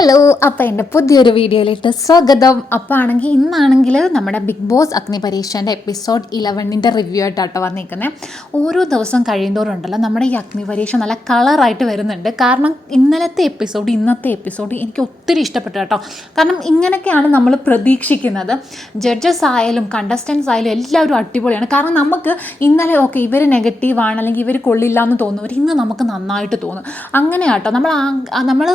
Hello, അപ്പോൾ എൻ്റെ പുതിയൊരു വീഡിയോയിലേക്ക് സ്വാഗതം. അപ്പോൾ ഇന്നാണെങ്കിൽ നമ്മുടെ ബിഗ് ബോസ് അഗ്നിപരീക്ഷൻ്റെ എപ്പിസോഡ് 11ൻ്റെ റിവ്യൂ ആയിട്ടാട്ടോ വന്നിരിക്കുന്നത്. ഓരോ ദിവസം കഴിയുന്തോറും ഉണ്ടല്ലോ നമ്മുടെ ഈ അഗ്നിപരീക്ഷ നല്ല കളറായിട്ട് വരുന്നുണ്ട്. കാരണം ഇന്നത്തെ എപ്പിസോഡ് എനിക്ക് ഒത്തിരി ഇഷ്ടപ്പെട്ടു കേട്ടോ. കാരണം ഇങ്ങനെയൊക്കെയാണ് നമ്മൾ പ്രതീക്ഷിക്കുന്നത്. ജഡ്ജസ് ആയാലും കണ്ടസ്റ്റൻസ് ആയാലും എല്ലാവരും അടിപൊളിയാണ്. കാരണം നമുക്ക് ഇന്നലെ ഓക്കെ ഇവർ നെഗറ്റീവാണ് അല്ലെങ്കിൽ ഇവർ കൊള്ളില്ല എന്ന് തോന്നുന്നവർ ഇന്ന് നമുക്ക് നന്നായിട്ട് തോന്നും. അങ്ങനെ കേട്ടോ നമ്മൾ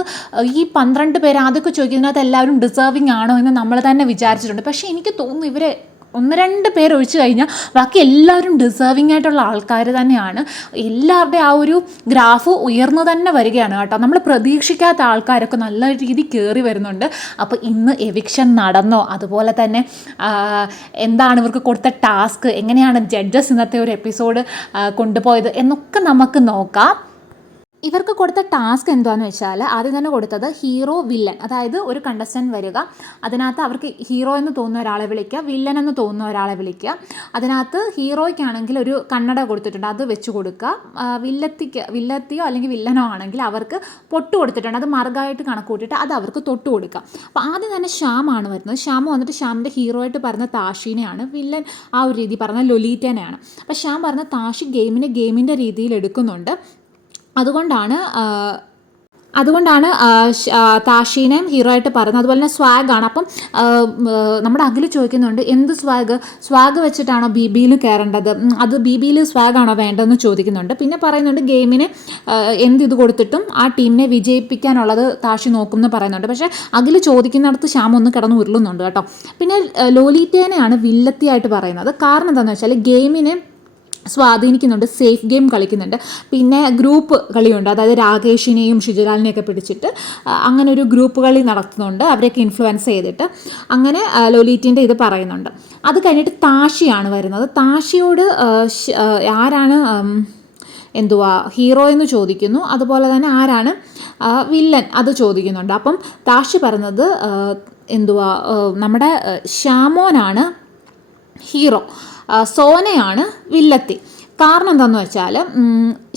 ഈ 12 പേര് അതൊക്കെ ചോദിക്കുന്നതിനകത്ത് എല്ലാവരും ഡിസേർവിങ് ആണോ എന്ന് നമ്മൾ തന്നെ വിചാരിച്ചിട്ടുണ്ട്. പക്ഷേ എനിക്ക് തോന്നുന്നു ഇവരെ 1-2 പേര് ഒഴിച്ചു കഴിഞ്ഞാൽ ബാക്കി എല്ലാവരും ഡിസേർവിങ് ആയിട്ടുള്ള ആൾക്കാർ തന്നെയാണ്. എല്ലാവരുടെയും ആ ഒരു ഗ്രാഫ് ഉയർന്നു തന്നെ വരികയാണ് കേട്ടോ. നമ്മൾ പ്രതീക്ഷിക്കാത്ത ആൾക്കാരൊക്കെ നല്ല രീതിയിൽ കയറി വരുന്നുണ്ട്. അപ്പോൾ ഇന്ന് എവിക്ഷൻ നടന്നോ, അതുപോലെ തന്നെ എന്താണ് ഇവർക്ക് കൊടുത്ത ടാസ്ക്, എങ്ങനെയാണ് ജഡ്ജസ് ഇന്നത്തെ ഒരു എപ്പിസോഡ് കൊണ്ടുപോയത് എന്നൊക്കെ നമുക്ക് നോക്കാം. ഇവർക്ക് കൊടുത്ത ടാസ്ക് എന്താണെന്ന് വെച്ചാൽ ആദ്യം തന്നെ കൊടുത്തത് ഹീറോ വില്ലൻ, അതായത് ഒരു കണ്ടസ്റ്റൻറ്റ് വരിക, അതിനകത്ത് അവർക്ക് ഹീറോ എന്ന് തോന്നുന്ന ഒരാളെ വിളിക്കുക, വില്ലൻ എന്ന് തോന്നുന്ന ഒരാളെ വിളിക്കുക. അതിനകത്ത് ഹീറോയ്ക്കാണെങ്കിൽ ഒരു കണ്ണട കൊടുത്തിട്ടുണ്ട്, അത് വെച്ച് കൊടുക്കുക. വില്ലത്തിയോ അല്ലെങ്കിൽ വില്ലനോ ആണെങ്കിൽ അവർക്ക് പൊട്ട് കൊടുത്തിട്ടുണ്ട്, അത് മറുകായിട്ട് കണക്ക് കൂട്ടിയിട്ട് അത് അവർക്ക് തൊട്ട് കൊടുക്കുക. അപ്പോൾ ആദ്യം തന്നെ ശ്യാമാണ് വരുന്നത്. ശ്യാം വന്നിട്ട് ശ്യാമിൻ്റെ ഹീറോ ആയിട്ട് പറഞ്ഞ താഷിനെയാണ്, വില്ലൻ ആ ഒരു രീതി പറഞ്ഞ ലൊലീറ്റനെയാണ്. അപ്പോൾ ശ്യാം പറഞ്ഞ താഷി ഗെയിമിൻ്റെ രീതിയിൽ എടുക്കുന്നുണ്ട്. അതുകൊണ്ടാണ് താഷീനെയും ഹീറോ ആയിട്ട് പറയുന്നത്. അതുപോലെ തന്നെ സ്വാഗാണ്. അപ്പം നമ്മുടെ അഖിൽ ചോദിക്കുന്നുണ്ട്, എന്ത് സ്വാഗ് വെച്ചിട്ടാണോ BBയിൽ കയറേണ്ടത്, അത് BBയിൽ സ്വാഗാണോ വേണ്ടതെന്ന് ചോദിക്കുന്നുണ്ട്. പിന്നെ പറയുന്നുണ്ട് ഗെയിമിന് ഇത് കൊടുത്തിട്ടും ആ ടീമിനെ വിജയിപ്പിക്കാനുള്ളത് താഷി നോക്കും എന്ന് പറയുന്നുണ്ട്. പക്ഷേ അഖിൽ ചോദിക്കുന്നിടത്ത് ശ്യാം ഒന്ന് കിടന്ന് ഉരുളുന്നുണ്ട് കേട്ടോ. പിന്നെ ലോലീറ്റേനെയാണ് വില്ലത്തിയായിട്ട് പറയുന്നത്. കാരണം എന്താണെന്ന് വെച്ചാൽ ഗെയിമിനെ സ്വാധീനിക്കുന്നുണ്ട്, സേഫ് ഗെയിം കളിക്കുന്നുണ്ട്. പിന്നെ ഗ്രൂപ്പ് കളിയുണ്ട്, അതായത് രാകേഷിനെയും ഷിജുലാലിനെയൊക്കെ പിടിച്ചിട്ട് അങ്ങനെ ഒരു ഗ്രൂപ്പ് കളി നടത്തുന്നുണ്ട്, അവരെയൊക്കെ ഇൻഫ്ലുവൻസ് ചെയ്തിട്ട്. അങ്ങനെ ലോലീറ്റിൻ്റെ ഇത് പറയുന്നുണ്ട്. അത് കഴിഞ്ഞിട്ട് താഷിയാണ് വരുന്നത്. താഷിയോട് ആരാണ് ഹീറോ എന്ന് ചോദിക്കുന്നു. അതുപോലെ തന്നെ ആരാണ് വില്ലൻ അത് ചോദിക്കുന്നുണ്ട്. അപ്പം താഷി പറയുന്നത് നമ്മുടെ ശ്യാമോനാണ് ഹീറോ, സോനയാണ് വില്ലത്തി. കാരണം എന്താണെന്ന് വെച്ചാൽ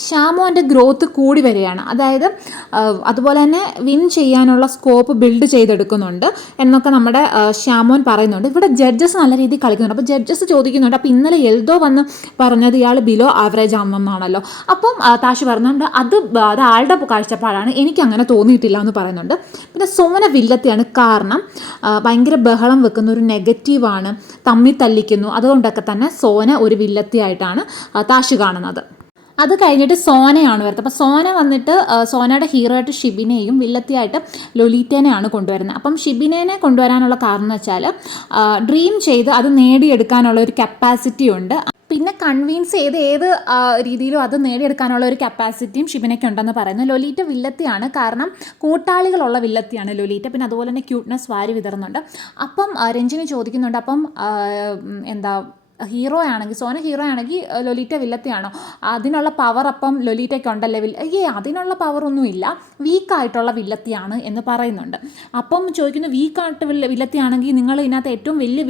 ശ്യാമോൻ്റെ ഗ്രോത്ത് കൂടി വരികയാണ്, അതായത് അതുപോലെ തന്നെ വിൻ ചെയ്യാനുള്ള സ്കോപ്പ് ബിൽഡ് ചെയ്തെടുക്കുന്നുണ്ട് എന്നൊക്കെ നമ്മുടെ ശ്യാമോൻ പറയുന്നുണ്ട്. ഇവിടെ ജഡ്ജസ് നല്ല രീതിയിൽ കളിക്കുന്നുണ്ട്. അപ്പോൾ ജഡ്ജസ് ചോദിക്കുന്നുണ്ട്, അപ്പോൾ ഇന്നലെ എൽദോ വന്ന് പറഞ്ഞത് ഇയാൾ ബിലോ ആവറേജ് ആണെന്നാണല്ലോ. അപ്പം താഷി പറയുന്നുണ്ട് അത് ആളുടെ കാഴ്ചപ്പാടാണ്, എനിക്ക് അങ്ങനെ തോന്നിയിട്ടില്ല എന്ന് പറയുന്നുണ്ട്. പിന്നെ സോന വില്ലത്തിയാണ്. കാരണം ഭയങ്കര ബഹളം വെക്കുന്ന ഒരു നെഗറ്റീവാണ്, തമ്മി തല്ലിക്കുന്നു. അതുകൊണ്ടൊക്കെ തന്നെ സോന ഒരു വില്ലത്തിയായിട്ടാണ് താഷി കാണുന്നത്. അത് കഴിഞ്ഞിട്ട് സോനയാണ് വരുന്നത്. അപ്പോൾ സോന വന്നിട്ട് സോനയുടെ ഹീറോ ആയിട്ട് ഷിബിനെയും വില്ലത്തിയായിട്ട് ലൊലീറ്റേനെയാണ് കൊണ്ടുവരുന്നത്. അപ്പം ഷിബിനെ കൊണ്ടുവരാനുള്ള കാരണം എന്ന് വെച്ചാൽ ഡ്രീം ചെയ്ത് അത് നേടിയെടുക്കാനുള്ള ഒരു കപ്പാസിറ്റി ഉണ്ട്. പിന്നെ കൺവിൻസ് ചെയ്ത് ഏത് രീതിയിലും അത് നേടിയെടുക്കാനുള്ള ഒരു കപ്പാസിറ്റിയും ഷിബിനയ്ക്ക് ഉണ്ടെന്ന് പറയുന്നു. ലൊലീറ്റ വില്ലത്തിയാണ്, കാരണം കൂട്ടാളികളുള്ള വില്ലത്തിയാണ് ലൊലീറ്റ. പിന്നെ അതുപോലെ തന്നെ ക്യൂട്ട്നെസ് വാരി വിതറുന്നുണ്ട്. അപ്പം രഞ്ജിനി ചോദിക്കുന്നുണ്ട്, അപ്പം സോന ഹീറോ ആണെങ്കിൽ ലൊലീറ്റ വില്ലത്തിയാണോ, അതിനുള്ള പവർ അപ്പം ലൊലീറ്റയ്ക്ക് ഉണ്ടല്ലേ? അതിനുള്ള പവറൊന്നും ഇല്ല, വീക്കായിട്ടുള്ള വില്ലത്തിയാണ് എന്ന് പറയുന്നുണ്ട്. അപ്പം ചോദിക്കുന്നു, വീക്കായിട്ട് വില്ലത്തിയാണെങ്കിൽ നിങ്ങൾ ഇതിനകത്ത് ഏറ്റവും വലിയ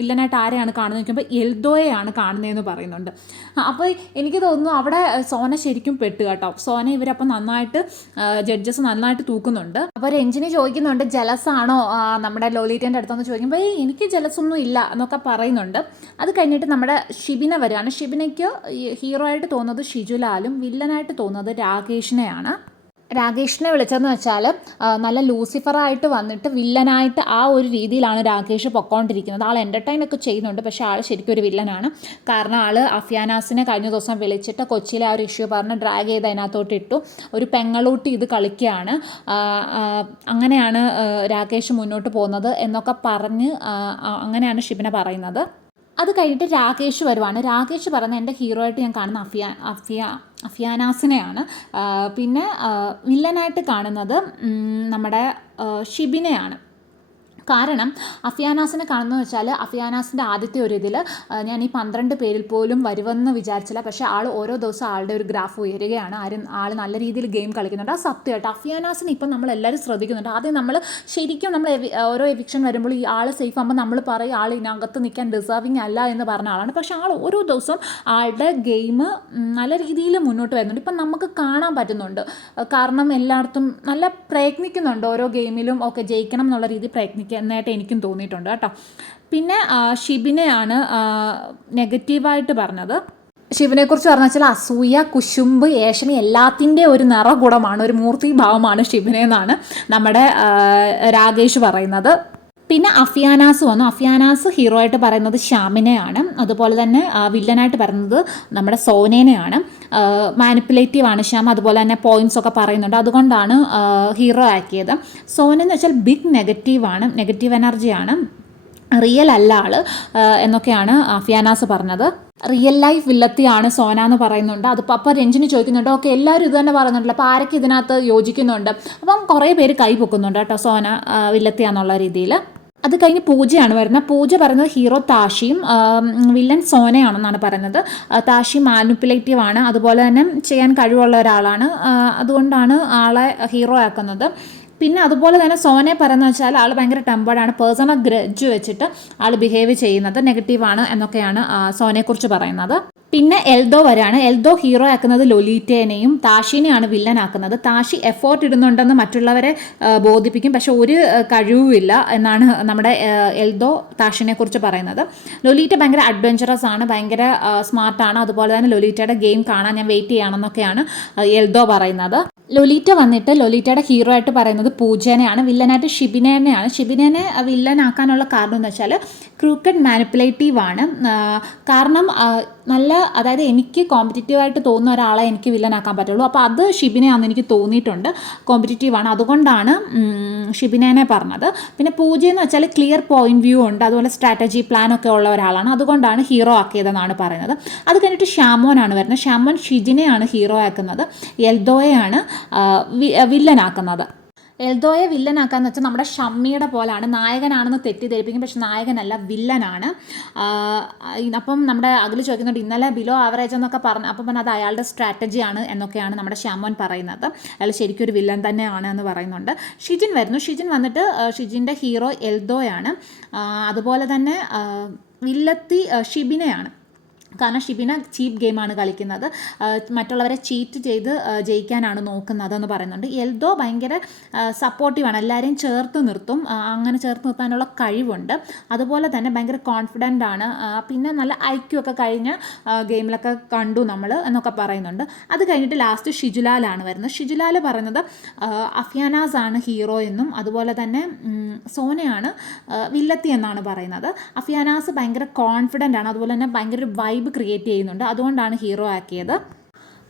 വില്ലനായിട്ട് ആരെയാണ് കാണുന്നത് ചോദിക്കുമ്പോൾ എൽദോയെയാണ് കാണുന്നതെന്ന് പറയുന്നുണ്ട്. അപ്പോൾ എനിക്ക് തോന്നുന്നു അവിടെ സോന ശരിക്കും പെട്ടു കേട്ടോ. സോന ഇവരപ്പം നന്നായിട്ട് ജഡ്ജസ് നന്നായിട്ട് തൂക്കുന്നുണ്ട്. അപ്പോൾ രഞ്ജിനി ചോദിക്കുന്നുണ്ട്, ജലസാണോ നമ്മുടെ ലൊലീറ്റേൻ്റെ അടുത്തെന്ന് ചോദിക്കുമ്പോൾ എനിക്ക് ജലസൊന്നും ഇല്ല എന്നൊക്കെ പറയുന്നുണ്ട്. അത് കഴിഞ്ഞിട്ട് നമ്മുടെ ഷിബിന വരികയാണ്. ഷിബിനയ്ക്ക് ഹീറോ ആയിട്ട് തോന്നുന്നത് ഷിജുലാലും വില്ലനായിട്ട് തോന്നുന്നത് രാകേഷിനെയാണ്. രാകേഷിനെ വിളിച്ചതെന്ന് വെച്ചാൽ നല്ല ലൂസിഫറായിട്ട് വന്നിട്ട് വില്ലനായിട്ട് ആ ഒരു രീതിയിലാണ് രാകേഷ് പൊക്കോണ്ടിരിക്കുന്നത്. ആൾ എൻ്റർടൈനൊക്കെ ചെയ്യുന്നുണ്ട്, പക്ഷേ ആൾ ശരിക്കും ഒരു വില്ലനാണ്. കാരണം ആൾ അഫ്യാനാസിനെ കഴിഞ്ഞ ദിവസം വിളിച്ചിട്ട് കൊച്ചിയിലെ ആ ഒരു ഇഷ്യൂ പറഞ്ഞ് ഡ്രാഗ് ചെയ്ത് അതിനകത്തോട്ട് ഇട്ടു. ഒരു പെങ്ങളൂട്ടി ഇത് കളിക്കുകയാണ്, അങ്ങനെയാണ് രാകേഷ് മുന്നോട്ട് പോകുന്നത് എന്നൊക്കെ പറഞ്ഞ് അങ്ങനെയാണ് ഷിബിന പറയുന്നത്. അത് കഴിഞ്ഞിട്ട് രാകേഷ് വരുവാണ്. രാകേഷ് പറയുന്നത് എൻ്റെ ഹീറോ ആയിട്ട് ഞാൻ കാണുന്ന അഫ്യാനാസിനെയാണ്. പിന്നെ വില്ലനായിട്ട് കാണുന്നത് നമ്മുടെ ഷിബിനെയാണ്. കാരണം അഫിയാനാസിനെ കാണുന്നത് വെച്ചാൽ അഫിയാനാസിൻ്റെ ആദ്യത്തെ ഒരു ഇതിൽ ഞാൻ ഈ 12 പേരിൽ പോലും വരുമെന്ന് വിചാരിച്ചില്ല. പക്ഷേ ആൾ ഓരോ ദിവസം ആളുടെ ഒരു ഗ്രാഫ് ഉയരുകയാണ്. ആൾ നല്ല രീതിയിൽ ഗെയിം കളിക്കുന്നുണ്ട്. ആ സത്യമായിട്ട് അഫിയാനാസിനെ ഇപ്പം നമ്മളെല്ലാവരും ശ്രദ്ധിക്കുന്നുണ്ട്. ആദ്യം നമ്മൾ ശരിക്കും നമ്മൾ ഓരോ എവിക്ഷൻ വരുമ്പോൾ ഈ ആൾ സേഫ് ആകുമ്പോൾ നമ്മൾ പറയും ആൾ ഇതിനകത്ത് നിൽക്കാൻ ഡിസേർവിങ് അല്ല എന്ന് പറഞ്ഞ ആളാണ്. പക്ഷേ ആൾ ഓരോ ദിവസവും ആളുടെ ഗെയിം നല്ല രീതിയിൽ മുന്നോട്ട് വരുന്നുണ്ട്. ഇപ്പം നമുക്ക് കാണാൻ പറ്റുന്നുണ്ട്. കാരണം എല്ലായിടത്തും നല്ല പ്രയത്നിക്കുന്നുണ്ട്. ഓരോ ഗെയിമിലും ഒക്കെ ജയിക്കണം എന്നുള്ള രീതി പ്രയത്നിക്കുന്നതായിട്ട് എനിക്കും തോന്നിയിട്ടുണ്ട് കേട്ടോ. പിന്നെ ഷിബിനെയാണ് നെഗറ്റീവായിട്ട് പറഞ്ഞത്. ഷിബിനെക്കുറിച്ച് പറഞ്ഞു വെച്ചാൽ അസൂയ, കുശുമ്പ്, ഏഷണി എല്ലാത്തിൻ്റെ ഒരു നിറകുടമാണ്, ഒരു മൂർത്തി ഭാവമാണ് ഷിബിനെ എന്നാണ് നമ്മുടെ രാകേഷ് പറയുന്നത്. പിന്നെ അഫിയാനാസ് വന്നു. അഫിയാനാസ് ഹീറോ ആയിട്ട് പറയുന്നത് ശ്യാമിനെയാണ്. അതുപോലെ തന്നെ വില്ലനായിട്ട് പറയുന്നത് നമ്മുടെ സോനേനെയാണ്. മാനിപ്പുലേറ്റീവാണ് ശ്യാം. അതുപോലെ തന്നെ പോയിൻറ്റ്സ് ഒക്കെ പറയുന്നുണ്ട്. അതുകൊണ്ടാണ് ഹീറോ ആക്കിയത്. സോന എന്ന് വെച്ചാൽ ബിഗ് നെഗറ്റീവാണ്, നെഗറ്റീവ് എനർജിയാണ്, റിയൽ അല്ല ആൾ എന്നൊക്കെയാണ് അഫിയാനാസ് പറഞ്ഞത്. റിയൽ ലൈഫ് വില്ലത്തിയാണ് സോന എന്ന് പറയുന്നുണ്ട്. അതിപ്പോൾ അപ്പോൾ രഞ്ജിനി ചോദിക്കുന്നുണ്ട്, ഓക്കെ എല്ലാവരും ഇത് തന്നെ പറയുന്നുണ്ടല്ലോ, അപ്പോൾ ആരൊക്കെ ഇതിനകത്ത് യോജിക്കുന്നുണ്ട്? അപ്പം കുറേ പേര് കൈ പൊക്കുന്നുണ്ട് കേട്ടോ സോന വില്ലത്തിയാന്നുള്ള രീതിയിൽ. അത് കഴിഞ്ഞ് പൂജയാണ് വരുന്നത്. പൂജ പറയുന്നത് ഹീറോ താഷിയും വില്ലൻ സോനയാണെന്നാണ് പറയുന്നത്. താഷി മാനിപ്പുലേറ്റീവ് ആണ്, അതുപോലെ തന്നെ ചെയ്യാൻ കഴിവുള്ള ഒരാളാണ്. അതുകൊണ്ടാണ് ആളെ ഹീറോ ആക്കുന്നത്. പിന്നെ അതുപോലെ തന്നെ സോനയെ പറയുന്നത് വെച്ചാൽ ആൾ ഭയങ്കര ടെമ്പേർഡാണ്, പേഴ്സണൽ ഗ്രഡ്ജ് വെച്ചിട്ട് ആൾ ബിഹേവ് ചെയ്യുന്നത് നെഗറ്റീവാണ് എന്നൊക്കെയാണ് സോനയെക്കുറിച്ച് പറയുന്നത്. പിന്നെ എൽദോ വരാണ്. എൽദോ ഹീറോ ആക്കുന്നത് ലൊലീറ്റേനെയും താഷിനെയാണ് വില്ലനാക്കുന്നത്. താഷി എഫോർട്ട് ഇടുന്നുണ്ടെന്ന് മറ്റുള്ളവരെ ബോധിപ്പിക്കും, പക്ഷെ ഒരു കഴിവുമില്ല എന്നാണ് നമ്മുടെ എൽദോ താഷിനെ കുറിച്ച് പറയുന്നത്. ലൊലീറ്റ ഭയങ്കര അഡ്വഞ്ചറസ് ആണ്, ഭയങ്കര സ്മാർട്ടാണ്. അതുപോലെ തന്നെ ലൊലീറ്റയുടെ ഗെയിം കാണാൻ ഞാൻ വെയിറ്റ് ചെയ്യണമെന്നൊക്കെയാണ് എൽദോ പറയുന്നത്. ലൊലീറ്റ വന്നിട്ട് ലൊലീറ്റയുടെ ഹീറോ ആയിട്ട് പറയുന്നത് പൂജേനെയാണ്. വില്ലനായിട്ട് ഷിബിനേനെയാണ്. ഷിബിനേനെ വില്ലനാക്കാനുള്ള കാരണം എന്ന് വെച്ചാൽ ക്രൂക്കഡ് മാനിപ്പുലേറ്റീവ് ആണ്. കാരണം നല്ല, അതായത് എനിക്ക് കോമ്പറ്റീറ്റീവായിട്ട് തോന്നുന്ന ഒരാളെ എനിക്ക് വില്ലനാക്കാൻ പറ്റുള്ളൂ. അപ്പോൾ അത് ഷിബിനെയാണെന്ന് എനിക്ക് തോന്നിയിട്ടുണ്ട്, കോമ്പറ്റീറ്റീവാണ്, അതുകൊണ്ടാണ് ഷിബിനേനെ പറഞ്ഞത്. പിന്നെ പൂജയെന്ന് വെച്ചാൽ ക്ലിയർ പോയിന്റ് വ്യൂ ഉണ്ട്, അതുപോലെ സ്ട്രാറ്റജി പ്ലാൻ ഒക്കെ ഉള്ള ഒരാളാണ്, അതുകൊണ്ടാണ് ഹീറോ ആക്കിയതെന്നാണ് പറയുന്നത്. അത് കഴിഞ്ഞിട്ട് ഷാമോനാണ് വരുന്നത്. ഷാമോൻ ഷിജിനെയാണ് ഹീറോ ആക്കുന്നത്, എൽദോയെയാണ് വില്ലനാക്കുന്നത്. എൽദോയെ വില്ലനാക്കാന്ന് വെച്ചാൽ നമ്മുടെ ഷമ്മിയുടെ പോലാണ്, നായകനാണെന്ന് തെറ്റിദ്ധരിപ്പിക്കും, പക്ഷെ നായകനല്ല, വില്ലനാണ്. അപ്പം നമ്മുടെ അഖിൽ ചോദിക്കുന്നുണ്ട് ഇന്നലെ ബിലോ ആവറേജ് എന്നൊക്കെ പറഞ്ഞു, അപ്പം പിന്നെ അത് അയാളുടെ സ്ട്രാറ്റജിയാണ് എന്നൊക്കെയാണ് നമ്മുടെ ഷാമോൻ പറയുന്നത്. അയാൾ ശരിക്കും ഒരു വില്ലൻ തന്നെയാണ് എന്ന് പറയുന്നുണ്ട്. ഷിജിൻ വരുന്നു. ഷിജിൻ വന്നിട്ട് ഷിജിൻ്റെ ഹീറോ എൽദോയാണ്. അതുപോലെ തന്നെ വില്ലത്തി ഷിബിനെയാണ്. കാരണം ഷിബിന ചീപ്പ് ഗെയിമാണ് കളിക്കുന്നത്, മറ്റുള്ളവരെ ചീറ്റ് ചെയ്ത് ജയിക്കാനാണ് നോക്കുന്നതെന്ന് പറയുന്നുണ്ട്. എൽദോ ഭയങ്കര സപ്പോർട്ടീവാണ്, എല്ലാവരെയും ചേർത്ത് നിർത്തും, അങ്ങനെ ചേർത്ത് നിർത്താനുള്ള കഴിവുണ്ട്. അതുപോലെ തന്നെ ഭയങ്കര കോൺഫിഡൻ്റ് ആണ്. പിന്നെ നല്ല ഐക്യു ഒക്കെ കഴിഞ്ഞ ഗെയിമിലൊക്കെ കണ്ടു നമ്മൾ എന്നൊക്കെ പറയുന്നുണ്ട്. അത് കഴിഞ്ഞിട്ട് ലാസ്റ്റ് ഷിജുലാലാണ് വരുന്നത്. ഷിജുലാൽ പറയുന്നത് അഫിയാനാസ് ആണ് ഹീറോ എന്നും അതുപോലെ തന്നെ സോനയാണ് വില്ലത്തി എന്നാണ് പറയുന്നത്. അഫിയാനാസ് ഭയങ്കര കോൺഫിഡൻ്റ് ആണ്, അതുപോലെ തന്നെ ഭയങ്കര വൈബ് ക്രിയേറ്റ് ചെയ്യുന്നുണ്ട്, അതുകൊണ്ടാണ് ഹീറോ ആക്കിയത്.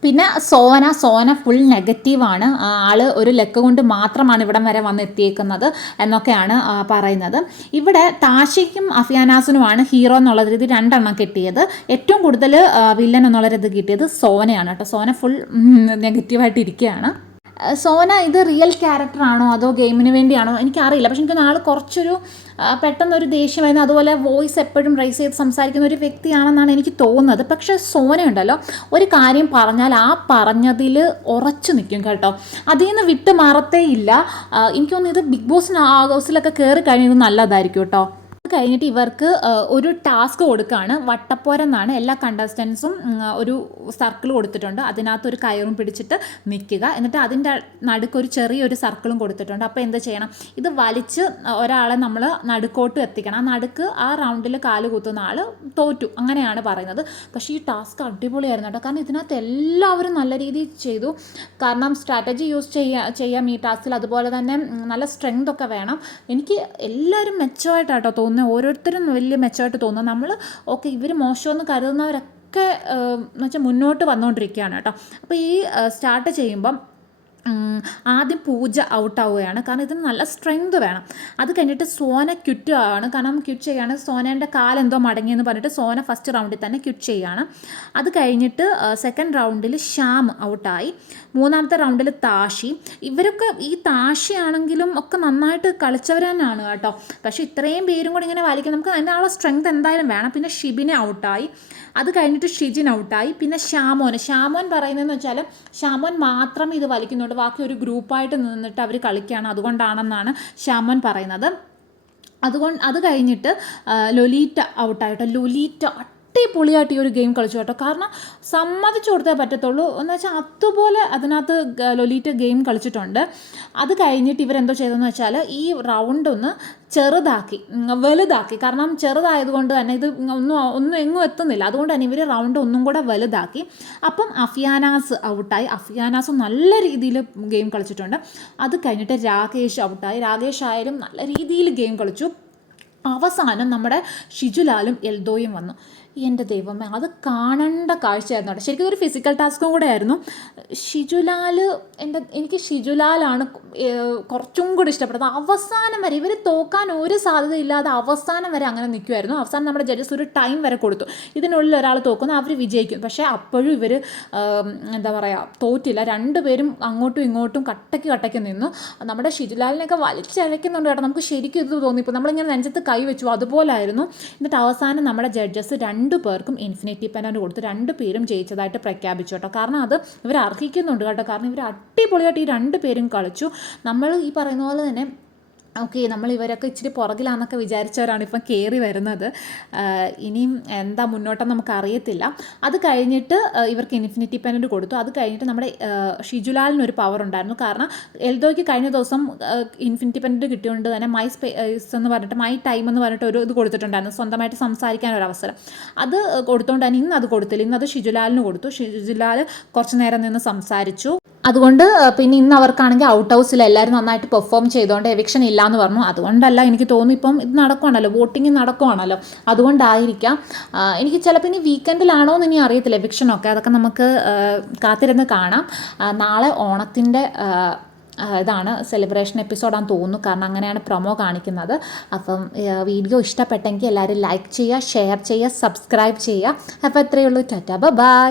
പിന്നെ സോന ഫുൾ നെഗറ്റീവാണ്. ആൾ ഒരു ലക്ക് കൊണ്ട് മാത്രമാണ് ഇവിടം വരെ വന്നെത്തിയേക്കുന്നത് എന്നൊക്കെയാണ് പറയുന്നത്. ഇവിടെ താഷിക്കും അഫിയാനാസിനുമാണ് ഹീറോ എന്നുള്ള രീതി 2 എണ്ണം കിട്ടിയത്. ഏറ്റവും കൂടുതൽ വില്ലൻ എന്നുള്ള രീതി കിട്ടിയത് സോനയാണ് കേട്ടോ. സോന ഫുൾ നെഗറ്റീവായിട്ട് ഇരിക്കുകയാണ്. സോന ഇത് റിയൽ ക്യാരക്ടറാണോ അതോ ഗെയിമിന് വേണ്ടിയാണോ എനിക്കറിയില്ല, പക്ഷെ എനിക്ക് നാൾ കുറച്ചൊരു പെട്ടെന്നൊരു ദേഷ്യം വരുന്ന, അതുപോലെ വോയിസ് എപ്പോഴും റൈസ് ചെയ്ത് സംസാരിക്കുന്ന ഒരു വ്യക്തിയാണെന്നാണ് എനിക്ക് തോന്നുന്നത്. പക്ഷേ സോന ഉണ്ടല്ലോ, ഒരു കാര്യം പറഞ്ഞാൽ ആ പറഞ്ഞതിൽ ഉറച്ചു നിൽക്കും കേട്ടോ, അതിൽ നിന്ന് വിട്ട് മാറത്തേ ഇല്ല. എനിക്ക് തോന്നുന്നു ഇത് ബിഗ് ബോസ് ഹൗസിലൊക്കെ കയറി കഴിഞ്ഞത് നല്ലതായിരിക്കും കേട്ടോ. കഴിഞ്ഞിട്ട് ഇവർക്ക് ഒരു ടാസ്ക് കൊടുക്കുകയാണ്. വട്ടപ്പോരെന്നാണ്. എല്ലാ കണ്ടസ്റ്റൻസും ഒരു സർക്കിൾ കൊടുത്തിട്ടുണ്ട്, അതിനകത്ത് ഒരു കയറും പിടിച്ചിട്ട് നിൽക്കുക, എന്നിട്ട് അതിൻ്റെ നടുക്കൊരു ചെറിയൊരു സർക്കിളും കൊടുത്തിട്ടുണ്ട്. അപ്പോൾ എന്ത് ചെയ്യണം, ഇത് വലിച്ച് ഒരാളെ നമ്മൾ നടുക്കോട്ട് എത്തിക്കണം. ആ നടുക്ക് ആ റൗണ്ടിൽ കാല് കുത്തുന്ന ആൾ തോറ്റു, അങ്ങനെയാണ് പറയുന്നത്. പക്ഷേ ഈ ടാസ്ക് അടിപൊളിയായിരുന്നു കേട്ടോ, കാരണം ഇതിനകത്ത് എല്ലാവരും നല്ല രീതിയിൽ ചെയ്തു. കാരണം സ്ട്രാറ്റജി യൂസ് ചെയ്യാം ഈ ടാസ്കിൽ, അതുപോലെ തന്നെ നല്ല സ്ട്രെങ്ത് ഒക്കെ വേണം. എനിക്ക് എല്ലാവരും മെച്ചമായിട്ടാട്ടോ തോന്നുന്നത്, ഓരോരുത്തരും വലിയ മെച്ചമായിട്ട് തോന്നുന്നു. നമ്മൾ ഓക്കെ ഇവർ മോശമെന്ന് കരുതുന്നവരൊക്കെ എന്ന് വെച്ചാൽ മുന്നോട്ട് വന്നുകൊണ്ടിരിക്കുകയാണ് കേട്ടോ. അപ്പോൾ ഈ സ്റ്റാർട്ട് ചെയ്യുമ്പം ആദ്യം പൂജ ഔട്ടാവുകയാണ്, കാരണം ഇതിന് നല്ല സ്ട്രെങ്ത് വേണം. അത് കഴിഞ്ഞിട്ട് സോന ക്വിറ്റ് ആണ്, കാരണം ക്വിറ്റ് ചെയ്യാണ്. സോനേൻ്റെ കാലെന്തോ മടങ്ങിയെന്ന് പറഞ്ഞിട്ട് സോന ഫസ്റ്റ് റൗണ്ടിൽ തന്നെ ക്വിറ്റ് ചെയ്യുകയാണ്. അത് കഴിഞ്ഞിട്ട് സെക്കൻഡ് റൗണ്ടിൽ ശ്യാം ഔട്ടായി. മൂന്നാമത്തെ റൗണ്ടിൽ താഷി. ഇവരൊക്കെ ഈ താഷി ആണെങ്കിലും ഒക്കെ നന്നായിട്ട് കളിച്ചവർ തന്നെയാണ് കേട്ടോ. പക്ഷേ ഇത്രയും പേരും കൂടി ഇങ്ങനെ വലിക്കും, നമുക്ക് അതിനുള്ള സ്ട്രെങ്ത് എന്തായാലും വേണം. പിന്നെ ഷിബിനെ ഔട്ടായി. അത് കഴിഞ്ഞിട്ട് ഷിജിൻ ഔട്ടായി. പിന്നെ ഷാമോൻ പറയുന്നതെന്ന് വെച്ചാൽ ഷാമോൻ മാത്രം ഇത് വലിക്കുന്നുണ്ട്, ബാക്കി ഒരു ഗ്രൂപ്പായിട്ട് നിന്നിട്ട് അവർ കളിക്കുകയാണ്, അതുകൊണ്ടാണെന്നാണ് ഷാമോൻ പറയുന്നത്. അത് കഴിഞ്ഞിട്ട് ലൊലീറ്റ ഔട്ടായിട്ടോ. ലൊലീറ്റ അടിപൊളിയായിട്ട് ഈ ഒരു ഗെയിം കളിച്ചു കേട്ടോ. കാരണം സമ്മതിച്ചു കൊടുത്തേ പറ്റത്തുള്ളൂ. എന്ന് വെച്ചാൽ അതുപോലെ അതിനകത്ത് ലൊലീറ്റ ഗെയിം കളിച്ചിട്ടുണ്ട്. അത് കഴിഞ്ഞിട്ട് ഇവരെന്തോ ചെയ്തതെന്ന് വെച്ചാൽ ഈ റൗണ്ട് ഒന്ന് വലുതാക്കി. കാരണം ചെറുതായതുകൊണ്ട് തന്നെ ഇത് ഒന്നും എങ്ങും എത്തുന്നില്ല. അതുകൊണ്ട് തന്നെ ഇവർ റൗണ്ട് ഒന്നും കൂടെ വലുതാക്കി. അപ്പം അഫിയാനാസ് ഔട്ടായി. അഫിയാനാസ് നല്ല രീതിയിൽ ഗെയിം കളിച്ചിട്ടുണ്ട്. അത് കഴിഞ്ഞിട്ട് രാകേഷ് ഔട്ടായി. രാകേഷ് ആയാലും നല്ല രീതിയിൽ ഗെയിം കളിച്ചു. അവസാനം നമ്മുടെ ഷിജുലാലും എൽദോയും വന്നു. എൻ്റെ ദൈവമേ, അത് കാണേണ്ട കാഴ്ചയായിരുന്നു കേട്ടോ. ശരിക്കും ഒരു ഫിസിക്കൽ ടാസ്കും കൂടെ ആയിരുന്നു. എനിക്ക് ഷിജുലാലാണ് കുറച്ചും കൂടി ഇഷ്ടപ്പെട്ടത്. അവസാനം വരെ ഇവർ തോക്കാൻ ഒരു സാധ്യതയില്ലാതെ അവസാനം വരെ അങ്ങനെ നിൽക്കുമായിരുന്നു. അവസാനം നമ്മുടെ ജഡ്ജസ് ഒരു ടൈം വരെ കൊടുത്തു, ഇതിനുള്ളിൽ ഒരാൾ തോക്കുന്നു അവർ വിജയിക്കും. പക്ഷേ അപ്പോഴും ഇവർ എന്താ പറയുക, തോറ്റില്ല. രണ്ടുപേരും അങ്ങോട്ടും ഇങ്ങോട്ടും കട്ടയ്ക്ക് നിന്നു. നമ്മുടെ ഷിജുലാലിനെയൊക്കെ വലിച്ചഴയ്ക്കുന്നുണ്ട് കേട്ടോ. നമുക്ക് ശരിക്കും ഇത് തോന്നി, ഇപ്പോൾ നമ്മളിങ്ങനെ നെഞ്ചത്ത് കൈ വെച്ചു അതുപോലായിരുന്നു. എന്നിട്ട് അവസാനം നമ്മുടെ ജഡ്ജസ് 2 പേർക്കും ഇൻഫിനിറ്റി പെനൽറ്റി കൊടുത്ത് 2 പേരും ജയിച്ചതായിട്ട് പ്രഖ്യാപിച്ചു കേട്ടോ. കാരണം അത് ഇവർ അർഹിക്കുന്നുണ്ട് കേട്ടോ. കാരണം ഇവർ അടിപൊളിയായിട്ട് ഈ 2 പേരും കളിച്ചു. നമ്മൾ ഈ പറയുന്ന പോലെ തന്നെ ഓക്കെ, നമ്മൾ ഇവരൊക്കെ ഇച്ചിരി പുറകിലാണെന്നൊക്കെ വിചാരിച്ചവരാണ് ഇപ്പം കയറി വരുന്നത്. ഇനിയും എന്താ മുന്നോട്ടെന്ന് നമുക്ക് അറിയത്തില്ല. അത് കഴിഞ്ഞിട്ട് ഇവർക്ക് ഇൻഫിനിറ്റി പെനൽറ്റി കൊടുത്തു. അത് കഴിഞ്ഞിട്ട് നമ്മുടെ ഷിജുലാലിനൊരു പവർ ഉണ്ടായിരുന്നു. കാരണം എൽദോയ്ക്ക് കഴിഞ്ഞ ദിവസം ഇൻഫിനിറ്റി പെനൽറ്റി കിട്ടിയോണ്ട് തന്നെ മൈ സ്പേസ് എന്ന് പറഞ്ഞിട്ട്, മൈ ടൈം എന്ന് പറഞ്ഞിട്ട് ഒരു ഇത് കൊടുത്തിട്ടുണ്ടായിരുന്നു, സ്വന്തമായിട്ട് സംസാരിക്കാനൊരവസരം. അത് കൊടുത്തുകൊണ്ട് തന്നെ ഇന്ന് അത് കൊടുത്തില്ല. ഇന്ന് അത് ഷിജുലാലിന് കൊടുത്തു. ഷിജുലാൽ കുറച്ച് നേരം നിന്ന് സംസാരിച്ചു. അതുകൊണ്ട് പിന്നെ ഇന്ന് അവർക്കാണെങ്കിൽ ഔട്ട് ഹൗസിൽ എല്ലാവരും നന്നായിട്ട് പെർഫോം ചെയ്തുകൊണ്ട് എവിക്ഷൻ ഇല്ലയെന്ന് പറഞ്ഞു. അതുകൊണ്ടല്ല, എനിക്ക് തോന്നുന്നു ഇപ്പം ഇത് നടക്കുവാണല്ലോ, വോട്ടിങ് നടക്കുവാണല്ലോ, അതുകൊണ്ടായിരിക്കാം. എനിക്ക് ചിലപ്പോൾ ഇനി വീക്കെൻഡിലാണോ എന്ന് ഇനി അറിയത്തില്ല എവിക്ഷനൊക്കെ. അതൊക്കെ നമുക്ക് കാത്തിരുന്ന് കാണാം. നാളെ ഓണത്തിൻ്റെ ഇതാണ് സെലിബ്രേഷൻ എപ്പിസോഡാണെന്ന് തോന്നുന്നു, കാരണം അങ്ങനെയാണ് പ്രൊമോ കാണിക്കുന്നത്. അപ്പം വീഡിയോ ഇഷ്ടപ്പെട്ടെങ്കിൽ എല്ലാവരും ലൈക്ക് ചെയ്യുക, ഷെയർ ചെയ്യുക, സബ്സ്ക്രൈബ് ചെയ്യുക. അപ്പോൾ ഇത്രയേ ഉള്ളൂ. ടാറ്റാ, ബൈ.